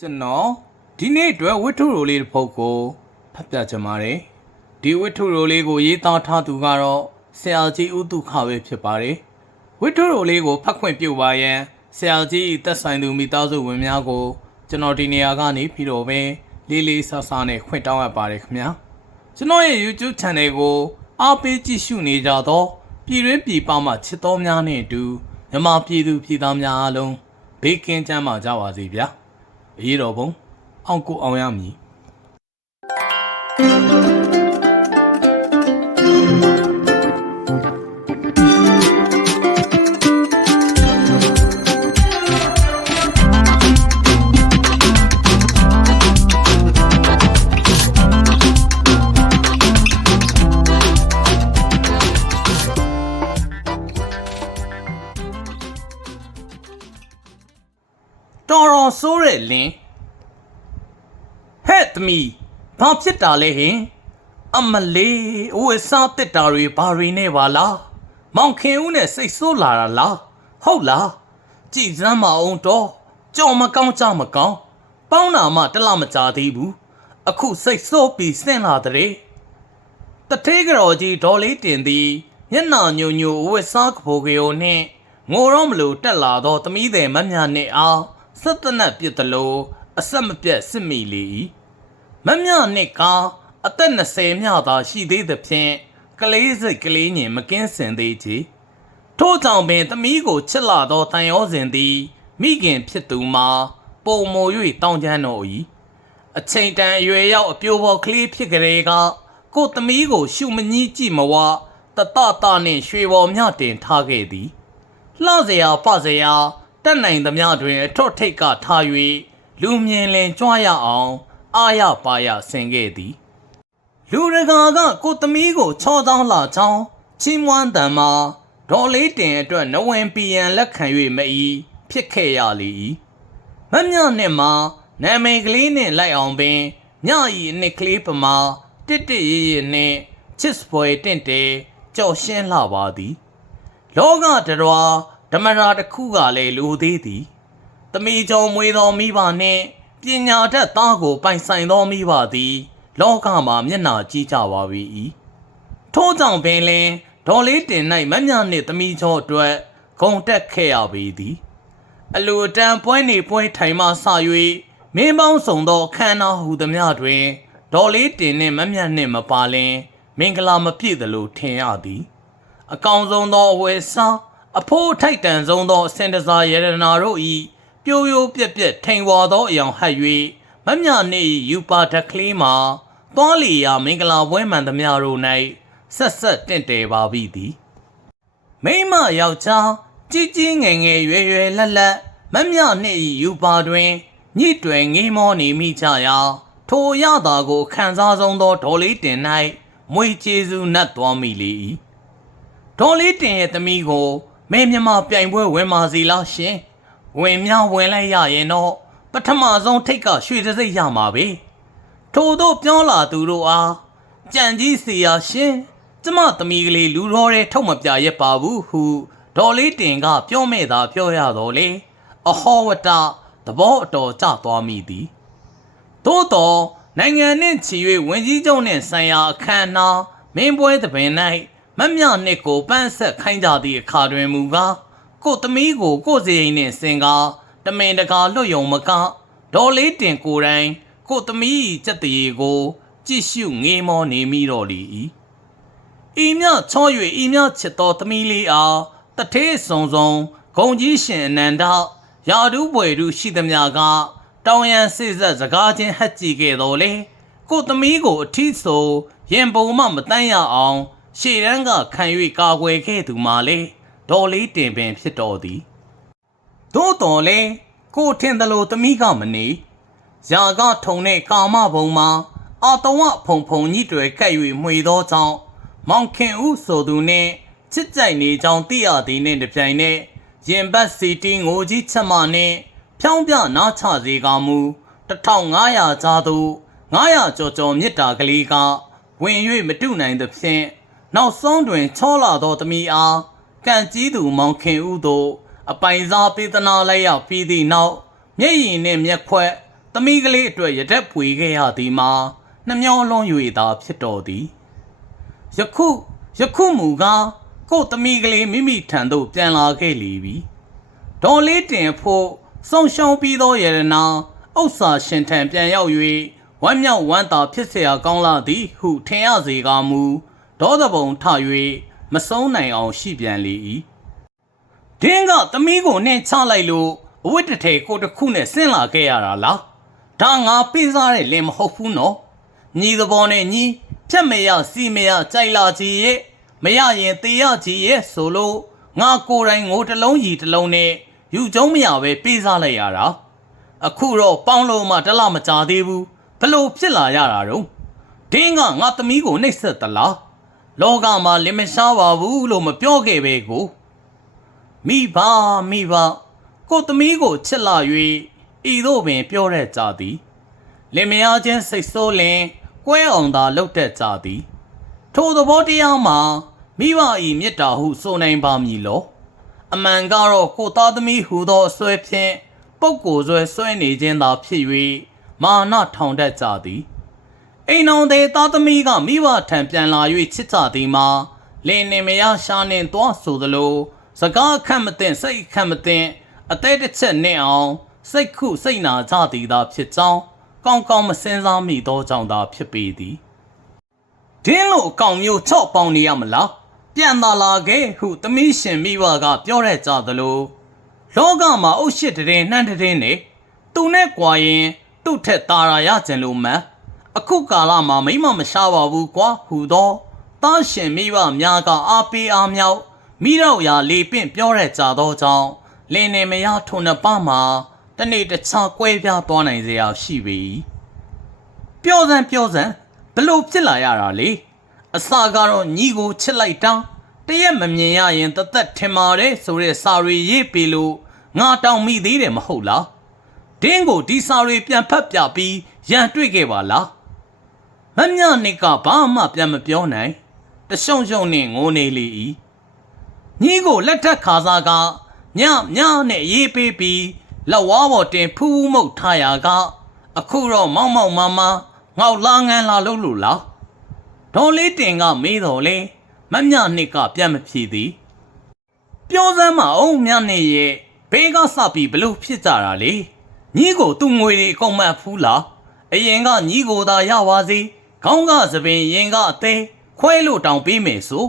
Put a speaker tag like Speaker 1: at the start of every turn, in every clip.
Speaker 1: ကျွန်တော်ဒီနေ့အတွက်ဝတ္ထုရိုလေးတစ်ပုဒ်ကိုဖတ်ပြချင်ပါတယ်ဒီဝတ္ထုရိုလေးကိုရေးသားထားသူကတော့ဆရာကြီးဦးတုခပဲဖြစ်ပါတယ်ဝတ္ထုရိုလေးကိုဖတ်ခွင့်ပြုပါရန်ဆရာကြီး၏သက်ဆိုင်သူမိသားစုဝင်များကိုကျွန်တော်ဒီနေရာကနေပြီးတော့ပဲလေးလေးဆဆနဲ့ခွင့်တောင်းအပ်ပါတယ်ခင်ဗျာကျွန်တော်ရဲ့ YouTube Channel ကိုအားပေးကြည့်ရှုနေကြသောပြည်တွင်းပြည်ပမှချစ်တော်များနဲ့အတူမြန်မာပြည်သူပြည်သားများအားလုံးဘေးကင်းကြမ်းပါကြပါစေဗျာ အေးတော်ဘုံအောင်ကိုအောင်ရမည် တော်ဆိုးတဲ့လင်းဟဲ့သမီးဘာဖြစ်တာလဲဟင် အမလေးဝှစားတက်တာတွေဘာတွေနဲ့ပါလားမောင်ခင်ဦးနဲ့စိတ်ဆိုးလာတာလားဟုတ်လားကြည်စမ်းမအောင်တော့ကြော်မကောင်းကြမကောင်းပေါင်းနာမှတစ်လမကြသေးဘူးအခုစိတ်ဆိုးပြီးဆင်းလာတဲ့တထေးကြော်ကြီးဒေါ်လေးတင်သည်မျက်နှာညိုညိုဝှစားကဖိုကေိုနှင့်ငိုတော့မလို့တက်လာသောသမီးသည်မမြနှင့်အား ဆက်တနက်ပြစ်သလိုအဆက်မပြတ်စစ်မိလေ၏မမြနှင့်ကအသက်20မြသာရှိသေးသဖြင့်ကလေးစိတ်ကလေးညင်မကင်းစင်သေးချေထို့ကြောင့်ပင်သမီးကိုချစ်လာသောတန်ရောစဉ်သည်မိခင်ဖြစ်သူမှာပုံမို၍တောင်းကျမ်းတော်၏အချိန်တန်အရွယ်ရောက်အပြိုပေါ်ကလေးဖြစ်ကြတဲ့ကကိုယ်သမီးကို ရှုမကြီးကြည့်မဝတတတနှင့်ရွှေပေါ်မြတင်ထားခဲ့သည်လှစရာပစရာ တက်နိုင်သမျှတွင်အထွတ်ထိပ်ကထား၍လူမြင်လင်ကြွားရအောင် အာရပါရဆင်ခဲ့သည် လူရကာကကိုသမီးကိုချောသောင်းလာချောင်းချီးမွမ်းတံမှာဒေါ်လေးတင်အတွက်နဝင်ပီယံလက်ခံ၍မအီဖြစ်ခဲ့ရလေ၏မမြနှင့်မှာနာမည်ကလေးနှင့်လိုက်အောင်ပင်ညဤအနှစ်ကလေးပမာတစ်တစ်ရရနှင့်ချစ်စပွဲတင့်တယ်ကြော်ရှင်းလှပါသည် လောကတရွာ ဓမ္မရာတစ်ခုကလည်းလူသေးသည်တမီကြောင့်မွေတော်မိဘနှင့်ပညာတတ်သားကိုပိုင်ဆိုင်သောမိဘသည် လောကမှာမျက်နှာကြည့်ကြပါ၏ထို့ကြောင့်ပင်လင်ဒေါ်လေးတင်၌မမြနှင့်တမီကြောအတွက်ဂုံတက်ခဲ့ရပေသည်အလူအတန်ပွဲနေပွဲထိုင်မှဆ၍မင်းပေါင်းဆောင်သောခန္ဓာဟူသည်များတွင်ဒေါ်လေးတင်နှင့်မမြနှင့်မပါလင် မင်္ဂလာမပြည့်သလိုထင်ရသည် အကောင်ဆုံးသောအဝယ်စား အဖိုးထိုက်တန်ဆုံးသောစင်တစားယရနာတို့ဤပြိုးပြိုးပြက်ပြက်ထိန်ဝါသောအယောင်ဟပ်၍မမြနှင့်ယူပါတကလေးမှာသွားလီယာမင်္ဂလာပွဲမှန်သမျှတို့၌ဆက်ဆက်တင့်တယ်ပါပြီသည်မိမယောက်ျားကြီးကြီးငယ်ငယ်ရွယ်ရွယ်လက်လက်မမြနှင့်ယူပါတွင်ညှိတွယ်ငေးမောနေမိကြရာထိုရတာကိုခံစားဆုံးသောဒေါ်လေးတင်၌မွေကျေစုနှက်သွားမိလေ၏ဒေါ်လေးတင်ရဲ့သမီးကို မဲမြမပြိုင်ပွဲဝင်ပါစီလားရှင်ဝင်များဝင်လိုက်ရရင်တော့ပထမဆုံးထိတ်ကရွှေတစိမ့်ရမှာပဲထို့သောပြောလာသူတို့အားကြံကြီးစီယာရှင်ကျမသမီးကလေးလူတော်တဲ့ထုတ်မပြရက်ပါဘူးဟုဒေါ်လေးတင်က ပြောမဲ့သာပြောရတော့လေအဟောဝတ္တသဘောအတော်ကျသွားမိသည်သို့တော်နိုင်ငံနှင့်ချီ၍ဝင်ကြီးချုပ်နှင့်ဆိုင်ရာအခမ်းအနားမင်းပွဲသဘင်၌ မမြနှင့်ကိုပန်းဆက်ခိုင်းကြသည့်အခါတွင်မူကားကိုသမီးကိုကိုစရိန်နှင့်စင်ကားတမင်တကာလွတ်ယုံမကဒေါ်လေးတင်ကိုယ်တိုင်ကိုသမီး၏စက်တရေကိုကြည့်ရှုငေးမောနေမိတော့လေ၏ဤမြချော၍ဤမြချစ်တော်သမီးလေးအားတထေးစုံစုံဂုံကြီးရှင်အနန္ဒရာဓုဘွယ်ဓုရှိသမျှကတောင်ရန်စိစက်စကားချင်းဟက်ကြည့်ခဲ့တော်လေကိုသမီးကိုအထီးဆိုရင်ပုံမှမတန်းရအောင် ရှေ့တန်းကခံ၍ကာကွယ်ခဲ့သူမှလေဒေါ်လေးတင်ပင်ဖြစ်တော်သည်သို့တော်လေကိုထင်သလိုသမီးကမနေရာကထုံတဲ့ကာမဘုံမှာအာတဝဖုံဖုံညှိတွေကပ်၍မှွေသောကြောင့်မောင်ခင်ဦးဆိုသူနှင့်ချစ်ကြိုက်နေကြောင်းသိရသည်နှင့်တပြိုင်နက်ရင်ဘတ်စီတီငိုကြီးချက်မနှင့်ဖြောင်းပြနားချစေကမူ1500ကျားသို့900ကျော်ကျော်မြစ်တာကလေးကဝင်၍မတုနိုင်သဖြင့် နောက်ဆုံးတွင်ချောလာသောသမီးအားကန့်ကြီးသူမောင်ခင်ဦးတို့အပိုင်စားပေးသနာလိုက်ရပြီးသည့်နောက်မျက်ရည်နှင့်မျက်ခွက် သမီးကလေးအတွက်ရတက်ပွေခဲ့ရသည်မှာနှမျောလွန်၍သာဖြစ်တော်သည်ယခုယခုမူကားကို့သမီးကလေးမိမိထံသို့ပြန်လာခဲ့လေပြီဒေါ်လေးတင်ဖို့ဆုံရှုံပြီးသောယရနာဥစ္စာရှင်ထံပြန်ရောက်၍ဝမ်းမြောက်ဝမ်းသာဖြစ်เสียကောင်းလာသည်ဟုထင်ရစေကာမူ ဒေါသပုံထ၍မဆုံးနိုင်အောင်ရှိပြန်လေ၏ဒင်းကသမီးကိုနှင်ချလိုက်လို့အဝတ်တစ်ထည်ကိုတစ်ခုနဲ့ဆင်းလာခဲ့ရတာလားဒါငါပေးစားတဲ့လင်မဟုတ်ဘူးနော်ညီသဘောနဲ့ညီဖြတ်မရစီမရကြိုက်လာကြီးရဲ့မရရင်တေရကြီးရဲ့ဆိုလို့ငါကိုယ်တိုင်ငိုတစ်လုံးရီတစ်လုံးနဲ့ယူကျုံးမရပဲပေးစားလိုက်ရတာအခုတော့ပေါင်းလို့မှတစ်လမကြသေးဘူးဘလို့ဖြစ်လာရတာတော့ဒင်းကငါသမီးကိုနှိပ်စက်သလား လောကမှာလင်မရှားပါဘူးလို့မပြောခဲ့ပဲကိုမိဘမိဘကိုသမီးကိုချစ်လာ၍ဤသို့ပင်ပြောရကြသည်လင်မယားချင်းစိတ်ဆိုးလင်ကွဲအောင်သာလှုပ်တတ်ကြသည် ထိုသဘောတရားမှာမိဘ၏မေတ္တာဟုဆိုနိုင်ပါမည်လောအမှန်ကတော့ကိုသားသမီးဟူသောအစွဲဖြင့်ပုပ်ကိုယ်ဆွဲဆွဲနေခြင်းသာဖြစ်၍မာနထောင်တတ်ကြသည် အိမ်အောင်တဲ့သားသမီးကမိဘထံပြန်လာ၍ချစ်ကြသည်မှာလင်းနေမရရှာနေသွားဆိုသလိုစကားအခက်မသိစိတ်အခက်မသိအသေးတစ်ချက်နဲ့အောင်စိတ်ခုစိတ်နာကြသည်သာဖြစ်ကြောင်းကောင်းကောင်းမစင်စားမိသောကြောင့်သာဖြစ်ပေသည်ဒင်းလို့အကောင်မျိုးချော့ပေါင်းနေရမလားပြန်သာလာခဲ့ဟုသမီးရှင်မိဘကပြောရကြသလိုလောကမှာအုတ်ရှစ်တရင်နှမ်းတရင်နေသူနဲ့ကွာရင်သူ့ထက်တာရာရကြင်လို့မှန် အခုကာလမှာမိမမရှားပါဘူးကွာဟူသောသားရှင်မိဘများကအားပေးအားမြောက်မိတော့ရာလေပင့်ပြောရကြသောကြောင့်လင်းနေမရထုံနှစ်ပါးမှာတနေ့တခြားကွဲပြားသွားနိုင်စေရရှိပေ၏ပြောစမ်းပြောစမ်းဘလို့ဖြစ်လာရတာလေအစကတော့ညီကိုချစ်လိုက်တာတရက်မမြင်ရရင်တသက်ထင်ပါတယ်ဆိုတဲ့စာရီရေးပေလို့ငါတောင်းမိသေးတယ်မဟုတ်လားဒင်းကိုဒီစာရီပြန်ဖတ်ပြပြီးရန်တွေ့ခဲ့ပါလား မမြနစ်ကဘာမှပြန်မပြောနိုင်တရှုံရှုံနဲ့ငိုနေလေ၏ညီကိုလက်ထက်ခါစားကညညနဲ့ရေးပေးပြီးလက်ဝါးပေါ်တင်ဖူးဖူးမှုတ်ထားရာက အခုတော့မောက်မောက်မမငေါက်လာငန်းလာလို့လို့လားဒေါ်လေးတင်ကမေးတော်လေမမြနှစ်ကပြန်မဖြေသည်ပြောစမ်းမအောင်မြနှစ်ရဲ့ဘေးကစပြီးဘလို့ဖြစ်ကြတာလေညီကိုသူ့ငွေတွေအကုန်မှတ်ဖူးလားအရင်ကညီကိုသာရပါစေ ခေါင်းကသပင်ရင်ကအသေးခွဲလို့တောင်ပေးမယ်ဆို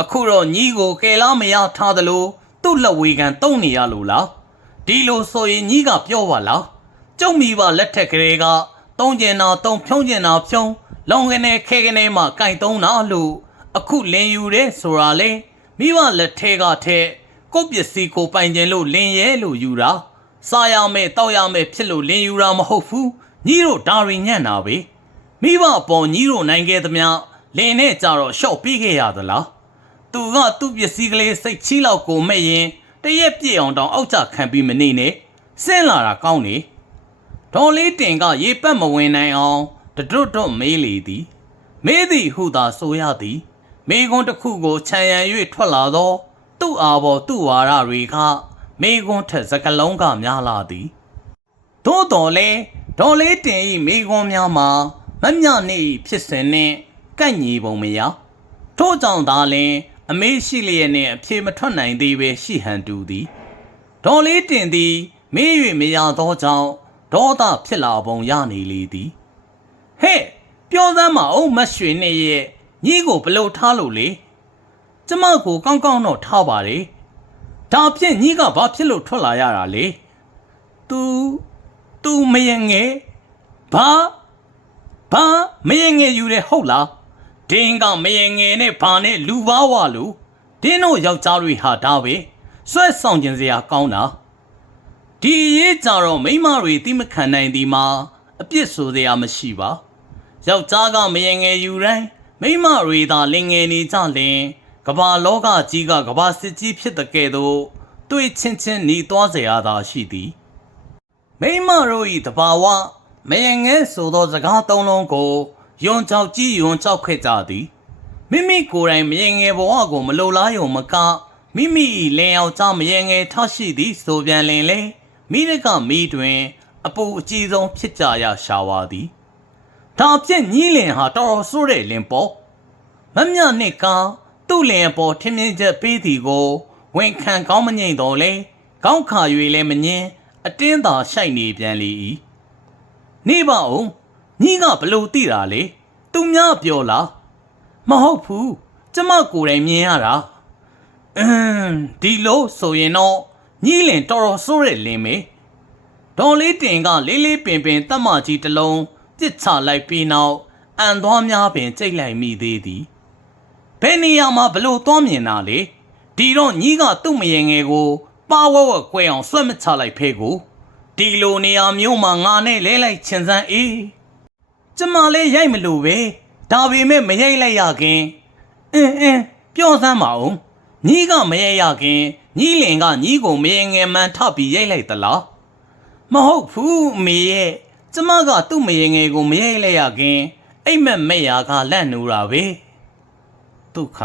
Speaker 1: အခုတော့ညီကိုကယ်လားမရထားသလိုသူ့လက်ဝေကန်တုံးနေရလို့လားဒီလိုဆိုရင်ညီကပြောပါလားကျုံမိပါလက်ထက်ကလေးကတုံးကျင်တာတုံးဖြုံးကျင်တာဖြုံးလောင်ကနေခဲကနေမှကြိုက်တုံးတာလို့အခုလင်ယူတဲ့ဆိုတာလေမိဘလက်ထဲကထဲကိုယ့်ပစ္စည်းကိုပိုင်ကျင်လို့လင်ရဲလို့ယူတာစားရမယ်တောက်ရမယ်ဖြစ်လို့လင်ယူတာမဟုတ်ဘူးညီတို့ဒါရီညံ့တာပဲ မိဘပေါ်ညီတို့နိုင်ခဲ့သမျှလင်နဲ့ကြတော့ရှော့ပြီးခဲ့ရသလားသူကသူ့ပစ္စည်းကလေးစိတ်ချီလောက်ကိုမဲ့ရင်တရက်ပြည့်အောင်တောင်အောက်ကျခံပြီးမနေနဲ့ဆင်းလာတာကောင်းနေဒေါ်လေးတင်ကရေပတ်မဝင်နိုင်အောင်တတွတ်တော့မေးလေသည်မေးသည်ဟုသာဆိုရသည်မေကွန်းတစ်ခုကိုခြံရံ၍ထွက်လာသော သူ့အာဘော်သူ့ဝါရတွေကမေကွန်းထက်စကလုံးကများလာသည်သို့တော်လဲဒေါ်လေးတင်၏မေကွန်းများမှာ မမြနေ၏ဖြစ်စဉ်နှင့်ကန့်ညီပုံမရထို့ကြောင့်သာလျှင်အမေးရှိလျက်နှင့်အဖြေမထွက်နိုင်သေးပဲရှိဟန်တူသည်ဒေါ်လေးတင်သည်မေး၍မရသောကြောင့်ဒေါသဖြစ်လာပုံရနေလေသည်ဟဲ့ပြောစမ်းမအောင်မတ်ရွှေနဲ့ရဲ့ညီကိုဘလို့ထားလို့လေကျမကိုကောင်းကောင်းတော့ထားပါလေဒါဖြင့်ညီကဘာဖြစ်လို့ထွက်လာရတာလေ तू तू မယငယ်ဘာ ဘာမယငယ်ယူတယ်ဟုတ်လားဒင်းကမယငယ်နဲ့ဘာနဲ့လူပါဝါလို့ဒင်းတို့ယောက်ျားတွေဟာဒါပဲဆွဲဆောင်ခြင်းစရာကောင်းတာဒီရေးကြတော့မိန်းမတွေတိမခံနိုင်ဒီမှာအပြစ်ဆိုစရာမရှိပါယောက်ျားကမယငယ်ယူတိုင်းမိန်းမတွေသာလင်ငယ်နေကြလင်ကဘာလောကကြီးကကဘာစစ်ကြီးဖြစ်တဲ့ကဲ့သို့တွေ့ချင်းချင်းหนีသွားเสียရတာရှိသည် မိမတို့၏တဘာဝ မယငဲဆိုသောစကားသုံးလုံးကိုယွန်ချောက်ကြည့်ယွန်ချောက်ခဲ့ကြသည်မိမိကိုယ်တိုင်မယငယ်ဘဝကိုမလိုလားယုံမကမိမိ၏လင်ယောက်ျားမယငယ်ထားရှိသည်ဆိုပြန်လင်လေမိရကမိတွင် အပူအကြီးဆုံးဖြစ်ကြရရှာဝါသည်ဒါဖြင့်ညီးလင်ဟာတော်တော်ဆိုးတဲ့လင်ပေါ့မမြနှစ်ကသူ့လင်အပေါ်ထင်းမြင့်ချက်ပေးသည်ကိုဝန်ခံကောင်းမငိမ့်တော်လဲကောင်းခါ၍လည်းမငင်းအတင်းသာရှိုက်နေပြန်လေ၏ နေပါဦးညီကဘလို့သိတာလေသူများပြောလားမဟုတ်ဘူးကျမကိုယ်တိုင်မြင်ရတာအင်းဒီလို့ဆိုရင်တော့ညီလင်တော်တော်ဆိုးတဲ့လင်မေဒေါ်လေးတင်ကလေးလေးပင်ပင်တက်မကြီးတစ်လုံးပြစ်ချလိုက်ပြီးနောက်အန်သွားများပင်ကြိတ်လိုက်မိသေးသည်ဘယ်နေရာမှာဘလို့သွားမြင်တာလေဒီတော့ညီကသူ့မရင်ငယ်ကိုပါဝဲဝဲကွဲအောင်ဆွဲမချလိုက်ဖေးကို ဒီလိုနေရာမျိုးမှာငါနဲ့လဲလိုက်ချင်စမ်းအေးကျမလည်းရိုက်မလို့ပဲဒါပေမဲ့မရိုက်လိုက်ရခင်အင်းအင်းပြောစမ်းပါဦးညီကမရိုက်ရခင်ညီလင်ကညီကိုမရေငယ်မှန်ထပြီးရိုက်လိုက်သလားမဟုတ်ဘူးအမေရဲ့ကျမကသူ့မရေငယ်ကိုမရိုက်လိုက်ရခင်အိမ်မက်မဲ့ရာကလန့်နူတာပဲဒုက္ခ